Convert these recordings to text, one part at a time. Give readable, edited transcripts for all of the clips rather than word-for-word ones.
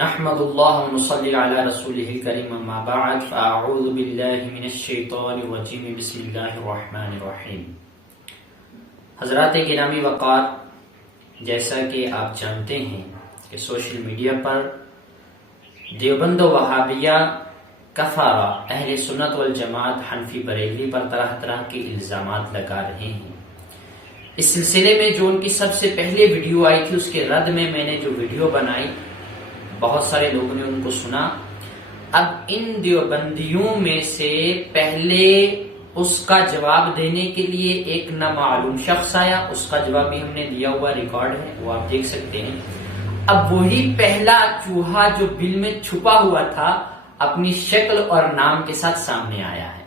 نحمد اللہ ونصلی علی رسولہ الکریم اما بعد فاعوذ باللہ من الشیطان الرجیم بسم اللہ الرحمن الرحیم۔ حضرات گرامی وقار، جیسا کہ آپ جانتے ہیں کہ سوشل میڈیا پر دیوبند و وہابیہ کفارہ اہل سنت والجماعت حنفی بریلوی پر طرح طرح کے الزامات لگا رہے ہیں۔ اس سلسلے میں جو ان کی سب سے پہلے ویڈیو آئی تھی، اس کے رد میں نے جو ویڈیو بنائی، بہت سارے لوگوں نے ان کو سنا۔ اب ان دیوبندیوں میں سے پہلے اس کا جواب دینے کے لیے ایک نامعلوم شخص آیا، اس کا جواب بھی ہم نے دیا ہوا ریکارڈ ہے، وہ آپ دیکھ سکتے ہیں۔ اب وہی پہلا چوہا جو بل میں چھپا ہوا تھا اپنی شکل اور نام کے ساتھ سامنے آیا ہے۔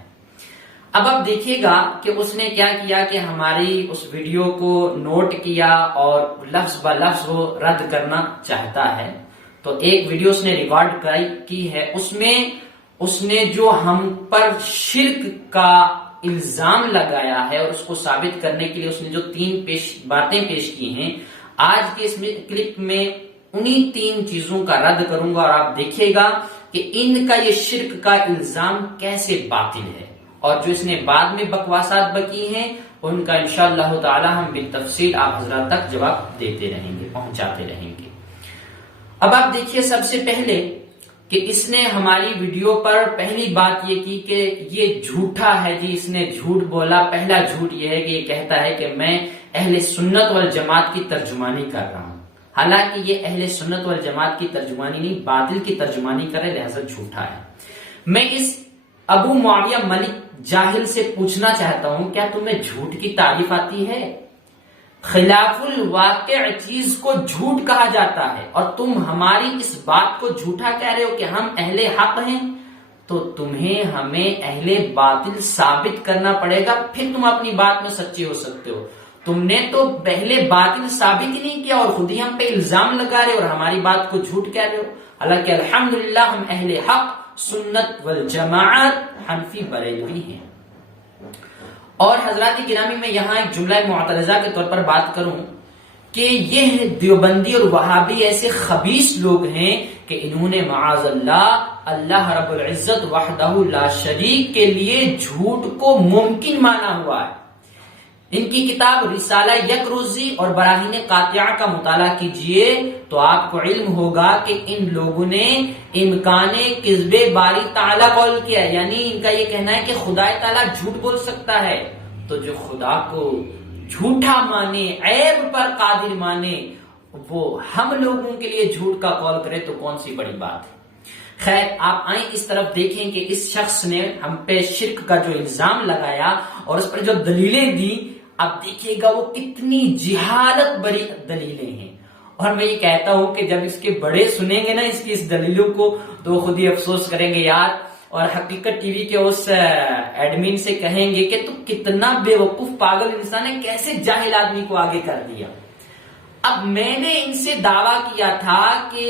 اب آپ دیکھیے گا کہ اس نے کیا کیا کہ ہماری اس ویڈیو کو نوٹ کیا اور لفظ بہ لفظ وہ رد کرنا چاہتا ہے۔ تو ایک ویڈیو اس نے ریکارڈ کی ہے، اس نے جو ہم پر شرک کا الزام لگایا ہے اور اس کو ثابت کرنے کے لیے اس نے جو تین باتیں پیش کی ہیں، آج کے اس کلپ میں انہی تین چیزوں کا رد کروں گا اور آپ دیکھیے گا کہ ان کا یہ شرک کا الزام کیسے باطل ہے، اور جو اس نے بعد میں بکواسات بکی ہیں ان کا انشاءاللہ تعالی ہم بالتفصیل آپ حضرات تک جواب دیتے رہیں گے، پہنچاتے رہیں گے۔ اب آپ دیکھیے سب سے پہلے کہ اس نے ہماری ویڈیو پر پہلی بات یہ کی کہ یہ جھوٹا ہے جی، اس نے جھوٹ بولا۔ پہلا جھوٹ یہ ہے کہ یہ کہتا ہے کہ میں اہل سنت والجماعت کی ترجمانی کر رہا ہوں، حالانکہ یہ اہل سنت والجماعت کی ترجمانی نہیں، باطل کی ترجمانی کرے، لہذا جھوٹا ہے۔ میں اس ابو معاویہ ملک جاہل سے پوچھنا چاہتا ہوں، کیا تمہیں جھوٹ کی تعریف آتی ہے؟ خلاف الواقع چیز کو جھوٹ کہا جاتا ہے، اور تم ہماری اس بات کو جھوٹا کہہ رہے ہو کہ ہم اہل حق ہیں، تو تمہیں ہمیں اہل باطل ثابت کرنا پڑے گا، پھر تم اپنی بات میں سچے ہو سکتے ہو۔ تم نے تو پہلے باطل ثابت ہی نہیں کیا اور خود ہی ہم پہ الزام لگا رہے اور ہماری بات کو جھوٹ کہہ رہے ہو، حالانکہ الحمدللہ ہم اہل حق سنت والجماعت حنفی بریلوی ہیں۔ اور حضرات گرامی میں یہاں ایک جملہ معترضہ کے طور پر بات کروں کہ یہ دیوبندی اور وہابی ایسے خبیث لوگ ہیں کہ انہوں نے معاذ اللہ رب العزت وحدہ لا شریک کے لیے جھوٹ کو ممکن مانا ہوا ہے۔ ان کی کتاب رسالہ یک روزی اور براہین قاطعہ کا مطالعہ کیجئے تو آپ کو علم ہوگا کہ ان لوگوں نے امکان کذب باری تعالیٰ قول کیا ہے، یعنی ان کا یہ کہنا ہے کہ خدا تعالیٰ جھوٹ بول سکتا ہے، تو جو خدا کو جھوٹا مانے، عیب پر قادر مانے، وہ ہم لوگوں کے لیے جھوٹ کا قول کرے تو کون سی بڑی بات ہے۔ خیر، آپ آئیں اس طرف دیکھیں کہ اس شخص نے ہم پہ شرک کا جو الزام لگایا اور اس پر جو دلیلیں دی، اب دیکھیے گا وہ کتنی جہالت بری دلیلیں ہیں۔ اور میں یہ کہتا ہوں کہ جب اس کے بڑے سنیں گے نا اس کی اس دلیلوں کو تو خود ہی افسوس کریں گے یار، اور حقیقت ٹی وی کے اس ایڈمن سے کہیں گے کہ تو کتنا بے وقوف پاگل انسان ہے، کیسے جاہل آدمی کو آگے کر دیا۔ اب میں نے ان سے دعویٰ کیا تھا کہ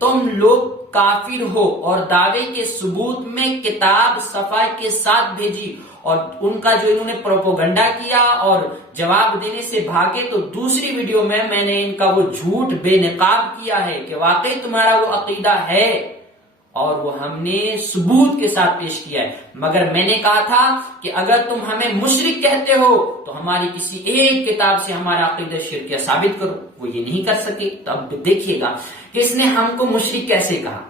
تم لوگ کافر ہو اور دعوے کے ثبوت میں کتاب صفحہ کے ساتھ بھیجی، اور ان کا جو انہوں نے پروپوگنڈا کیا اور جواب دینے سے بھاگے، تو دوسری ویڈیو میں نے ان کا وہ جھوٹ بے نقاب کیا ہے کہ واقعی تمہارا وہ عقیدہ ہے، اور وہ ہم نے ثبوت کے ساتھ پیش کیا ہے۔ مگر میں نے کہا تھا کہ اگر تم ہمیں مشرک کہتے ہو تو ہماری کسی ایک کتاب سے ہمارا عقیدہ شرکیہ ثابت کرو، وہ یہ نہیں کر سکے۔ تو اب دیکھیے گا کہ اس نے ہم کو مشرک کیسے کہا۔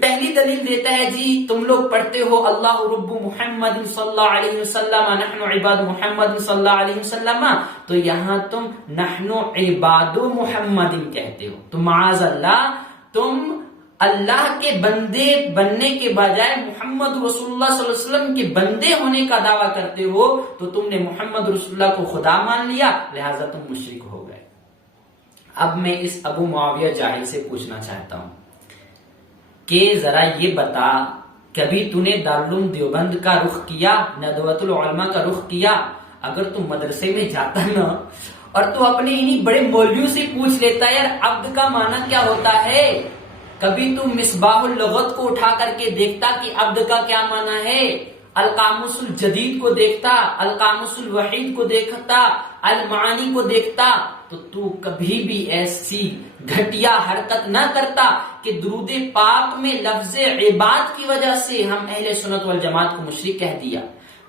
پہلی دلیل دیتا ہے جی تم لوگ پڑھتے ہو اللہ رب محمد صلی اللہ علیہ وسلم نحن عباد محمد صلی اللہ علیہ وسلم، تو یہاں تم نحن عباد محمد کہتے ہو، تو معاذ اللہ تم اللہ کے بندے بننے کے بجائے محمد رسول اللہ صلی اللہ علیہ وسلم کے بندے ہونے کا دعویٰ کرتے ہو، تو تم نے محمد رسول اللہ کو خدا مان لیا، لہذا تم مشرک ہو گئے۔ اب میں اس ابو معاویہ جاہل سے پوچھنا چاہتا ہوں کہ ذرا یہ بتا، کبھی تو نے دارالعلوم دیوبند کا رخ کیا، ندوۃ العلماء کا رخ کیا؟ اگر تو مدرسے میں جاتا نا اور تو اپنے انہی بڑے مولویوں سے پوچھ لیتا یار عبد کا معنی کیا ہوتا ہے، کبھی تو مصباح اللغت کو اٹھا کر کے دیکھتا کہ عبد کا کیا معنی ہے، القاموس الجدید کو دیکھتا، القاموس الوحید کو دیکھتا، المعانی کو دیکھتا، تو کبھی بھی ایسی گھٹیا حرکت نہ کرتا کہ درود پاک میں لفظ عباد کی وجہ سے ہم اہل سنت والجماعت کو مشرک کہہ دیا.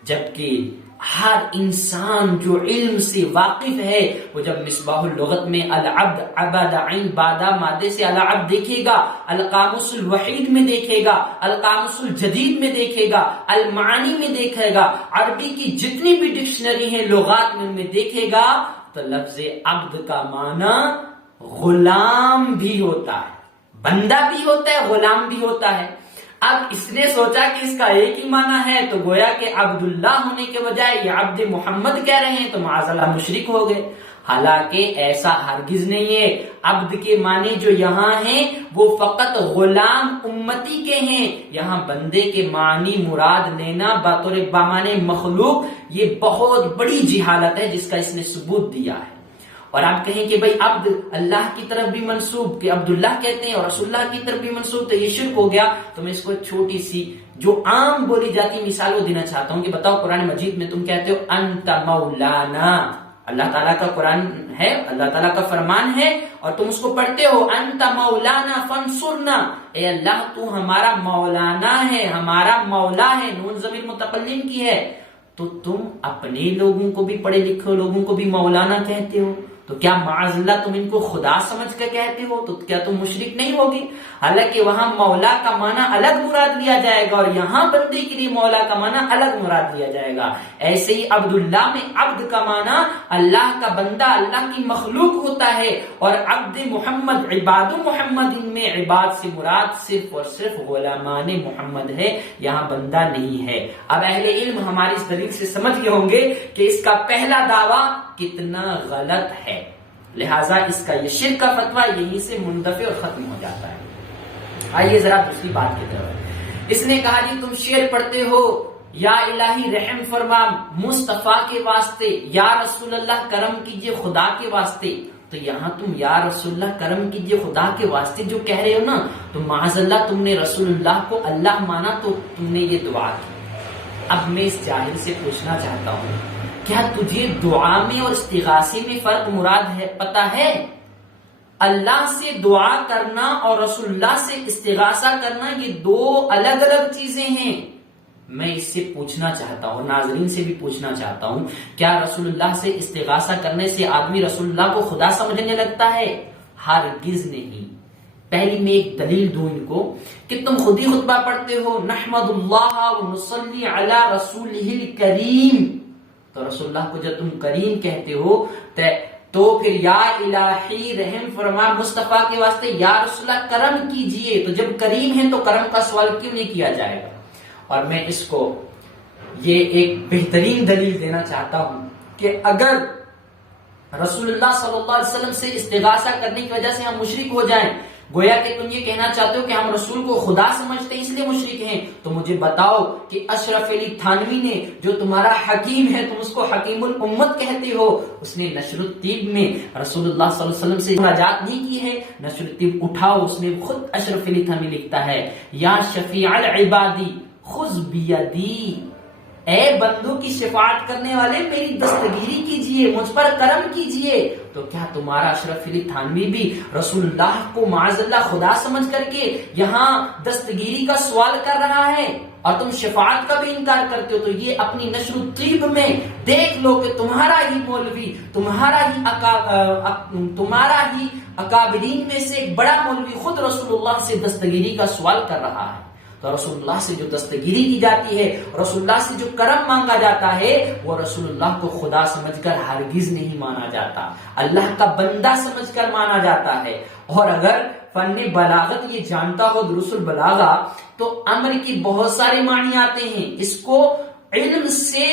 جبکہ ہر انسان جو علم سے واقف ہے وہ جب مصباح اللغت میں العبد عبد عین بادا مادے سے العبد دیکھے گا، القاموس الوحید میں دیکھے گا، القاموس الجدید میں دیکھے گا، المعانی میں دیکھے گا، عربی کی جتنی بھی ڈکشنری ہیں لغات میں دیکھے گا، تو لفظ عبد کا معنی غلام بھی ہوتا ہے، بندہ بھی ہوتا ہے، غلام بھی ہوتا ہے. اب اس نے سوچا کہ اس کا ایک ہی معنی ہے، تو گویا کہ عبداللہ ہونے کے بجائے یہ عبد محمد کہہ رہے ہیں، تو معاذ اللہ مشرک ہو گئے. حالانکہ ایسا ہرگز نہیں ہے. عبد کے معنی جو یہاں ہیں وہ فقط غلام امتی کے ہیں. یہاں بندے کے معنی مراد لینا بطور بمعنی مخلوق یہ بہت بڑی جہالت ہے جس کا اس نے ثبوت دیا ہے. اور آپ کہیں کہ بھئی عبد اللہ کی طرف بھی منسوب کہ عبداللہ کہتے ہیں اور رسول اللہ کی طرف بھی منسوب، تو یہ شرک ہو گیا. تو میں اس کو چھوٹی سی جو عام بولی جاتی مثال وہ دینا چاہتا ہوں کہ بتاؤ قرآن مجید میں تم کہتے ہو انت مولانا، اللہ تعالیٰ کا قرآن ہے، اللہ تعالیٰ کا فرمان ہے، اور تم اس کو پڑھتے ہو انت مولانا فانصرنا، اے اللہ تو ہمارا مولانا ہے، ہمارا مولا ہے، نون ضمیر متکلم کی ہے. تو تم اپنے لوگوں کو بھی پڑھے لکھے لوگوں کو بھی مولانا کہتے ہو، تو کیا معاذ اللہ تم ان کو خدا سمجھ کر کہتے ہو؟ تو کیا تم مشرک نہیں ہوگی؟ حالانکہ وہاں مولا کا معنی الگ مراد لیا جائے گا اور یہاں بندے کے لیے مولا کا معنی الگ مراد لیا جائے گا. ایسے ہی عبداللہ میں عبد کا معنی اللہ کا بندہ، اللہ کی مخلوق ہوتا ہے، اور عبد محمد عباد محمد ان میں عباد سے مراد صرف اور صرف غلامان محمد ہے، یہاں بندہ نہیں ہے. اب اہل علم ہماری اس دلیل سے سمجھ گئے ہوں گے کہ اس کا پہلا دعویٰ کتنا غلط ہے، لہٰذا اس کا یہ شرک کا فتویٰ یہیں سے مندفع اور ختم ہو جاتا ہے. آئیے ذرا دوسری بات کی طرف. اس نے کہا جی تم شعر پڑھتے ہو یا الہی رحم فرما مصطفیٰ کے واسطے، یا رسول اللہ کرم کیجئے خدا کے واسطے. تو یہاں تم یا رسول اللہ کرم کیجئے خدا کے واسطے جو کہہ رہے ہو نا، تو معاذ اللہ تم نے رسول اللہ کو اللہ مانا تو تم نے یہ دعا کی. اب میں اس جاہل سے پوچھنا چاہتا ہوں، کیا تجھے دعا میں اور استغاثے میں فرق مراد ہے پتہ ہے؟ اللہ سے دعا کرنا اور رسول اللہ سے استغاثہ کرنا یہ دو الگ الگ چیزیں ہیں. میں اس سے پوچھنا چاہتا ہوں، ناظرین سے بھی پوچھنا چاہتا ہوں، کیا رسول اللہ سے استغاثہ کرنے سے آدمی رسول اللہ کو خدا سمجھنے لگتا ہے؟ ہرگز نہیں. پہلی میں ایک دلیل دوں ان کو کہ تم خود ہی خطبہ پڑھتے ہو نحمد اللہ ونصلی علی رسولہ الکریم، تو رسول اللہ کو جب تم کریم کہتے ہو تو پھر یا الہی رحم فرما مصطفیٰ کے واسطے یا رسول اللہ کرم کیجئے، تو جب کریم ہے تو کرم کا سوال کیوں نہیں کیا جائے گا؟ اور میں اس کو یہ ایک بہترین دلیل دینا چاہتا ہوں کہ اگر رسول اللہ صلی اللہ علیہ وسلم سے استغاثہ کرنے کی وجہ سے ہم مشرک ہو جائیں، گویا کہ تم یہ کہنا چاہتے ہو کہ ہم رسول کو خدا سمجھتے ہیں اس لیے مشرک ہیں، تو مجھے بتاؤ کہ اشرف علی تھانوی نے جو تمہارا حکیم ہے تم اس کو حکیم الامت کہتے ہو، اس نے نشر الطب میں رسول اللہ صلی اللہ علیہ وسلم سے مراجعات نہیں کی ہے؟ نشر الطب اٹھاؤ، اس نے خود اشرف علی تھانوی لکھتا ہے یا شفیع العبادی خذ بیدی، اے بندوں کی شفاعت کرنے والے میری دستگیری کیجئے، مجھ پر کرم کیجئے. تو کیا تمہارا اشرف علی تھانوی بھی رسول اللہ کو معاذ اللہ خدا سمجھ کر کے یہاں دستگیری کا سوال کر رہا ہے اور تم شفاعت کا بھی انکار کرتے ہو؟ تو یہ اپنی نشر الطب میں دیکھ لو کہ تمہارا ہی مولوی، تمہارا ہی اکابرین میں سے ایک بڑا مولوی خود رسول اللہ سے دستگیری کا سوال کر رہا ہے. تو رسول اللہ سے جو دستگیری کی جاتی ہے، رسول اللہ سے جو کرم مانگا جاتا ہے، وہ رسول اللہ کو خدا سمجھ کر ہرگز نہیں مانا جاتا، اللہ کا بندہ سمجھ کر مانا جاتا ہے. اور اگر فن بلاغت یہ جانتا ہو دروس البلاغہ تو امر کی بہت سارے معنی آتے ہیں، اس کو علم سے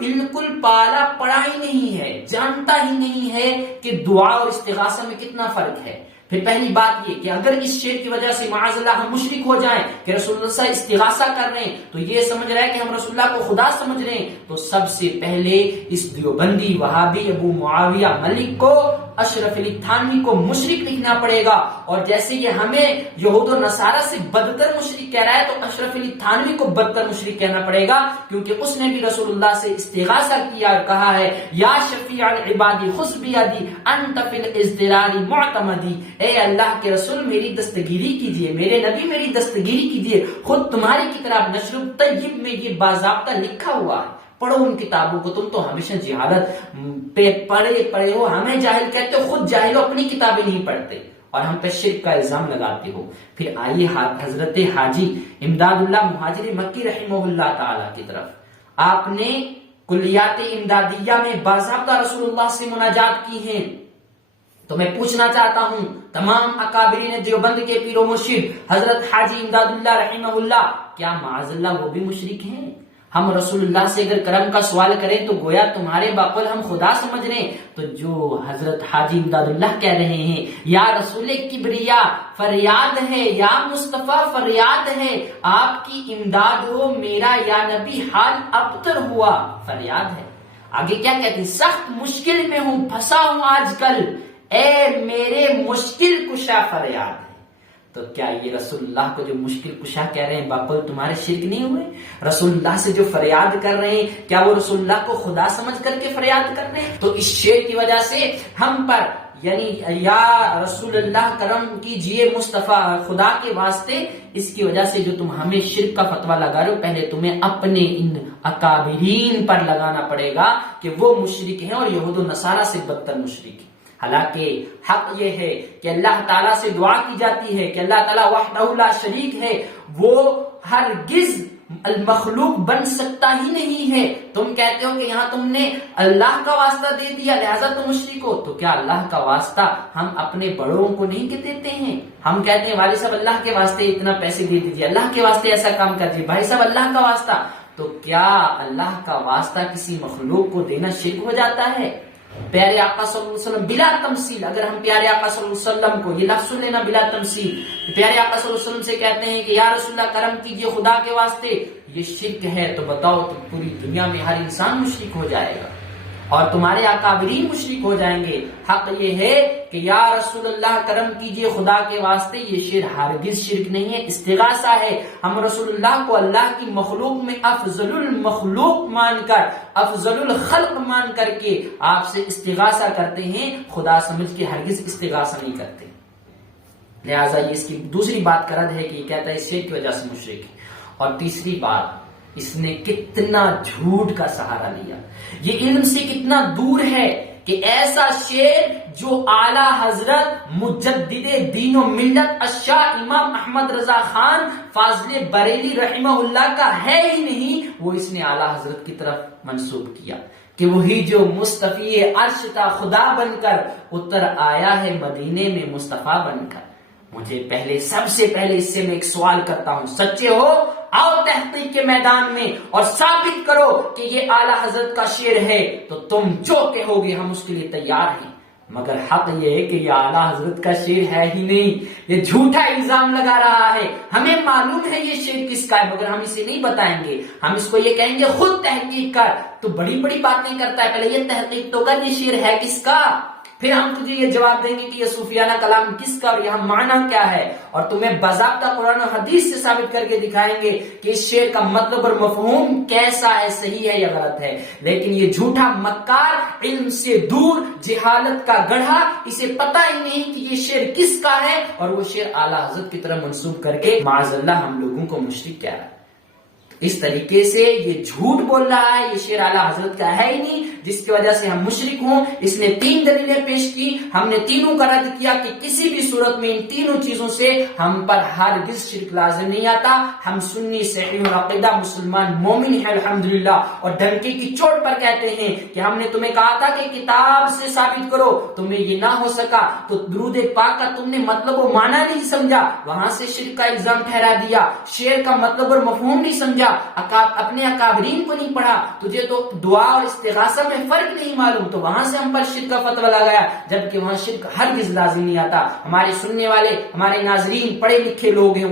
بالکل پالا پڑا ہی نہیں ہے، جانتا ہی نہیں ہے کہ دعا اور استغاثہ میں کتنا فرق ہے. پھر پہلی بات یہ کہ اگر اس شعر کی وجہ سے معاذ اللہ ہم مشرک ہو جائیں کہ رسول اللہ سے استغاثہ کر رہے ہیں تو یہ سمجھ رہے ہیں کہ ہم رسول اللہ کو خدا سمجھ رہے ہیں، تو سب سے پہلے اس دیوبندی وہابی ابو معاویہ ملک کو اشرف علی تھانوی کو مشرک لکھنا پڑے گا، اور جیسے یہ ہمیں یہود و نصارہ سے بدتر مشرک کہہ رہا ہے تو اشرف علی تھانوی کو بدتر مشرک کہنا پڑے گا، کیونکہ اس نے بھی رسول اللہ سے استغاثہ کیا اور کہا ہے یا شفیع العباد خذ بیدی انت فی الازدرار معتمدی، اے اللہ کے رسول میری دستگیری کیجئے، میرے نبی میری دستگیری کیجئے، خود تمہاری کتاب نشر الطیب میں یہ باضابطہ لکھا ہوا ہے، پڑھو ان کتابوں کو، تم تو ہمیشہ جہالت پہ پڑے ہو، ہمیں جاہل کہتے ہو، خود جاہل ہو، اپنی کتابیں نہیں پڑھتے اور ہم پہ شرک کا الزام لگاتے ہو۔ پھر آئیے حضرت حاجی امداد اللہ مہاجر مکی رحمہ اللہ تعالی کی طرف، آپ نے کلیات امدادیہ میں باضابطہ رسول اللہ سے مناجات کی ہیں، تو میں پوچھنا چاہتا ہوں تمام اکابرین دیوبند کے پیر و مرشد حضرت حاجی امداد اللہ رحمہ اللہ، کیا معاذ اللہ وہ بھی مشرک ہیں؟ ہم رسول اللہ سے اگر کرم کا سوال کریں تو گویا تمہارے باقول ہم خدا سمجھ رہے ہیں، تو جو حضرت حاجی امداد اللہ کہہ رہے ہیں یا رسول کبریا فریاد ہے، یا مصطفیٰ فریاد ہے آپ کی امداد ہو، میرا یا نبی حال ابتر ہوا فریاد ہے۔ آگے کیا کہتے ہیں؟ سخت مشکل میں ہوں، پھنسا ہوں آج کل، اے میرے مشکل کشا فریاد ہے۔ تو کیا یہ رسول اللہ کو جو مشکل کشا کہہ رہے ہیں باقول تمہارے شرک نہیں ہوئے؟ رسول اللہ سے جو فریاد کر رہے ہیں کیا وہ رسول اللہ کو خدا سمجھ کر کے فریاد کر رہے ہیں؟ تو اس شعر کی وجہ سے ہم پر یعنی یا رسول اللہ کرم کیجئے مصطفیٰ خدا کے واسطے، اس کی وجہ سے جو تم ہمیں شرک کا فتویٰ لگا رہے ہو، پہلے تمہیں اپنے ان اکابرین پر لگانا پڑے گا کہ وہ مشرک ہیں اور یہود و نصارہ سے بدتر مشرک ہیں۔ حالانکہ حق یہ ہے کہ اللہ تعالیٰ سے دعا کی جاتی ہے کہ اللہ تعالیٰ وحدہ لا شریک ہے، وہ ہرگز المخلوق بن سکتا ہی نہیں ہے۔ تم کہتے ہو کہ یہاں تم نے اللہ کا واسطہ دے دیا لہذا تم مشرک ہو، تو کیا اللہ کا واسطہ ہم اپنے بڑوں کو نہیں دیتے ہیں؟ ہم کہتے ہیں والد صاحب اللہ کے واسطے اتنا پیسے دے دیجیے، اللہ کے واسطے ایسا کام کر دیجیے، بھائی صاحب اللہ کا واسطہ، تو کیا اللہ کا واسطہ کسی مخلوق کو دینا شرک ہو جاتا ہے؟ پیارے آقا صلی اللہ علیہ وسلم بلا تمثیل، اگر ہم پیارے آقا صلی اللہ علیہ وسلم کو یہ لفظ لینا بلا تمثیل، پیارے آقا صلی اللہ علیہ وسلم سے کہتے ہیں کہ یا رسول اللہ کرم کیجئے خدا کے واسطے، یہ شرک ہے، تو بتاؤ تو پوری دنیا میں ہر انسان مشرک ہو جائے گا اور تمہارے اکابرین مشرک ہو جائیں گے۔ حق یہ ہے کہ یا رسول اللہ کرم کیجئے خدا کے واسطے، یہ شعر ہرگز شرک نہیں ہے، استغاثہ ہے۔ ہم رسول اللہ کو اللہ کی مخلوق میں افضل المخلوق مان کر، افضل الخلق مان کر کے آپ سے استغاثہ کرتے ہیں، خدا سمجھ کے ہرگز استغاثہ نہیں کرتے۔ لہٰذا یہ اس کی دوسری بات کا رد ہے کہ یہ کہتا ہے اس شعر کی وجہ سے مشرک ہے۔ اور تیسری بات، اس نے کتنا جھوٹ کا سہارا لیا، یہ علم سے کتنا دور ہے کہ ایسا شعر جو اعلی حضرت مجدد دین و ملت الشاہ امام احمد رضا خان فاضل بریلی رحمہ اللہ کا ہے ہی نہیں، وہ اس نے اعلی حضرت کی طرف منسوب کیا کہ وہی جو مصطفی عرش کا خدا بن کر اتر آیا ہے مدینے میں مصطفیٰ بن کر۔ مجھے سب سے پہلے اس سے میں ایک سوال کرتا ہوں، سچے ہو آؤ تحقیق کے میدان میں اور ثابت کرو کہ یہ اعلی حضرت کا شعر ہے، تو تم جو کہو گے ہم اس کے لیے تیار ہیں۔ مگر حق یہ ہے کہ یہ اعلی حضرت کا شعر ہے ہی نہیں، یہ جھوٹا الزام لگا رہا ہے۔ ہمیں معلوم ہے یہ شعر کس کا ہے، مگر ہم اسے نہیں بتائیں گے، ہم اس کو یہ کہیں گے خود تحقیق کر، تو بڑی بڑی باتیں کرتا ہے، پہلے یہ تحقیق تو کر یہ شعر ہے کس کا، پھر ہم تجھے یہ جواب دیں گے کہ یہ صوفیانہ کلام کس کا اور یہاں معنی کیا ہے، اور تمہیں باضابطہ قرآن و حدیث سے ثابت کر کے دکھائیں گے کہ اس شعر کا مطلب اور مفہوم کیسا ہے، صحیح ہے یا غلط ہے۔ لیکن یہ جھوٹا مکار، علم سے دور، جہالت کا گڑھا، اسے پتہ ہی نہیں کہ یہ شعر کس کا ہے، اور وہ شعر اعلی حضرت کی طرح منسوب کر کے معاذ اللہ ہم لوگوں کو مشرک کہہ رہا ہے۔ اس طریقے سے یہ جھوٹ بول رہا ہے، یہ شعر اعلی حضرت کا ہے ہی نہیں، جس کی وجہ سے ہم مشرک ہوں۔ اس نے 3 دلیلیں پیش کی، ہم نے تینوں کا رد کیا کہ کسی بھی صورت میں ان تینوں چیزوں سے ہم پر ہرگز شرک لازم نہیں آتا، ہم سنی صحیح العقیدہ مسلمان مومن ہیں الحمدللہ، اور ڈنکے کی چوٹ پر کہتے ہیں کہ ہم نے تمہیں کہا تھا کہ کتاب سے ثابت کرو، تمہیں یہ نہ ہو سکا تو درود پاک کا تم نے مطلب و معنی نہیں سمجھا، وہاں سے شرک کا الزام ٹھہرا دیا، شعر کا مطلب اور مفہوم نہیں سمجھا، اپنے اکابرین کو نہیں پڑھا، تجھے تو دعا اور استغاثہ میں فرق نہیں معلوم، تو وہاں سے ہم پر شرک کا فتویٰ لگایا، جبکہ وہاں شرک ہرگز لازم نہیں آتا۔ ہمارے سننے والے، ہمارے ناظرین پڑھے لکھے لوگ ہیں،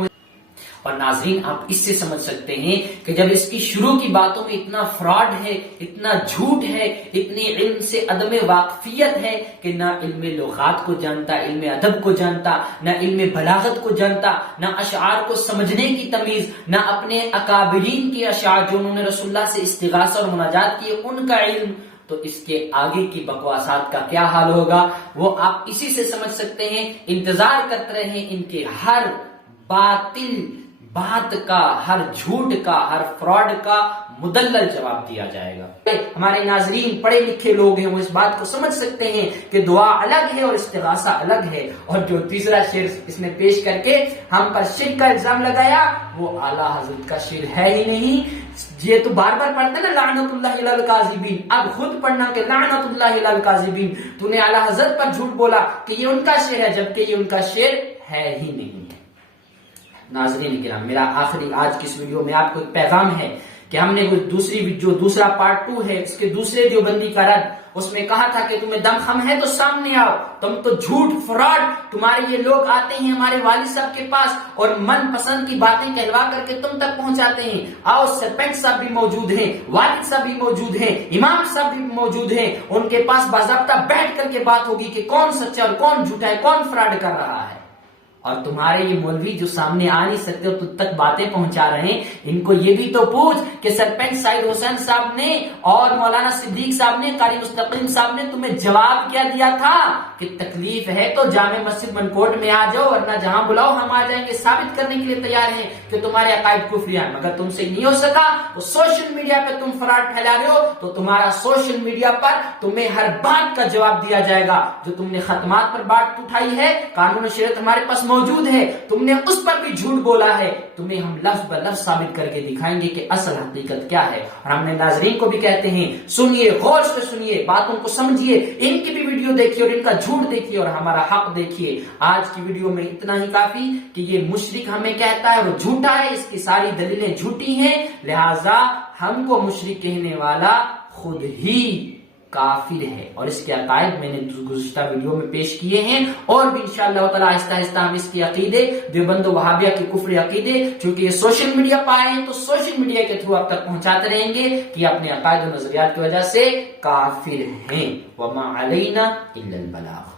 اور ناظرین آپ اس سے سمجھ سکتے ہیں کہ جب اس کی شروع کی باتوں میں اتنا فراڈ ہے، اتنا جھوٹ ہے، اتنی علم سے عدم واقفیت ہے کہ نہ علم لغات کو جانتا، علم ادب کو جانتا، نہ علم بلاغت کو جانتا، نہ اشعار کو سمجھنے کی تمیز، نہ اپنے اکابرین کی اشعار جو انہوں نے رسول اللہ سے استغاثہ اور مناجات کی ان کا علم، تو اس کے آگے کی بکواسات کا کیا حال ہوگا وہ آپ اسی سے سمجھ سکتے ہیں۔ انتظار کرتے رہیں ان کے ہر باطل بات کا، ہر جھوٹ کا، ہر فراڈ کا مدلل جواب دیا جائے گا۔ ہمارے ناظرین پڑھے لکھے لوگ ہیں، وہ اس بات کو سمجھ سکتے ہیں کہ دعا الگ ہے اور استغاثہ الگ ہے، اور جو تیسرا شعر اس نے پیش کر کے ہم پر شرک کا الزام لگایا وہ اعلیٰ حضرت کا شعر ہے ہی نہیں۔ یہ تو بار بار پڑھتے نا لعنت اللہ علی الکاذبین، اب خود پڑھنا کہ لعنت اللہ علی الکاذبین، تو نے اعلیٰ حضرت پر جھوٹ بولا کہ یہ ان کا شعر ہے، جبکہ یہ ان کا شعر ہے ہی نہیں۔ ناظرین کرام، میرا آخری آج کی اس ویڈیو میں آپ کو ایک پیغام ہے کہ ہم نے دوسرا پارٹ 2 ہے اس کے دوسرے دیوبندی کا رد، اس میں کہا تھا کہ تمہیں دم خم ہے تو سامنے آؤ، تم تو جھوٹ فراڈ، تمہارے یہ لوگ آتے ہیں ہمارے والد صاحب کے پاس اور من پسند کی باتیں کہلوا کر کے تم تک پہنچاتے ہیں۔ آؤ، سرپنچ صاحب بھی موجود ہیں، والد صاحب بھی موجود ہیں، امام صاحب بھی موجود ہیں، ان کے پاس باضابطہ بیٹھ کر کے بات ہوگی کہ کون سچا اور کون جھوٹا ہے، کون فراڈ کر رہا ہے۔ اور تمہارے یہ مولوی جو سامنے آ نہیں سکتے اور تجھ تک باتیں پہنچا رہے ہیں، ان کو یہ بھی تو پوچھ کہ سرپنچ سعید حسین صاحب نے اور مولانا صدیق صاحب نے، قاری مستقیم صاحب نے تمہیں جواب کیا دیا تھا کہ تکلیف ہے تو جامع مسجد منکوٹ میں آ جاؤ، ورنہ جہاں بلاؤ ہم آ جائیں گے، ثابت کرنے کے لیے تیار ہیں کہ تمہارے عقائد کفری ہیں۔ مگر تم سے نہیں ہو سکا تو سوشل میڈیا پہ تم فراڈ پھیلا رہے ہو، تو تمہارا سوشل میڈیا پر تمہیں ہر بات کا جواب دیا جائے گا۔ جو تم نے ختمات پر بات اٹھائی ہے، قانون و شریعت ہمارے پاس موجود ہے، تم نے اس پر بھی جھوٹ بولا ہے، تمہیں ہم لفظ بہ لفظ ثابت کر کے دکھائیں گے کہ اصل حقیقت کیا ہے۔ اور ہم نے ناظرین کو بھی کہتے ہیں سنیے، غور سے سنیے، باتوں کو سمجھیے، ان کی بھی ویڈیو دیکھیے اور ان کا جھوٹ دیکھیے اور ہمارا حق دیکھیے۔ آج کی ویڈیو میں اتنا ہی کافی کہ یہ مشرک ہمیں کہتا ہے وہ جھوٹا ہے، اس کی ساری دلیلیں جھوٹی ہیں، لہٰذا ہم کو مشرک کہنے والا خود ہی کافر ہے، اور اس کے عقائد میں نے گزشتہ ویڈیو میں پیش کیے ہیں، اور بھی انشاءاللہ تعالی آہستہ آہستہ ہم اس کے عقیدے، دیوبند و وہابیہ کے کفر عقیدے، چونکہ یہ سوشل میڈیا پائے ہیں تو سوشل میڈیا کے تھرو اب تک پہنچاتے رہیں گے کہ اپنے عقائد و نظریات کی وجہ سے کافر ہیں۔ وما علینا الا البلاغ۔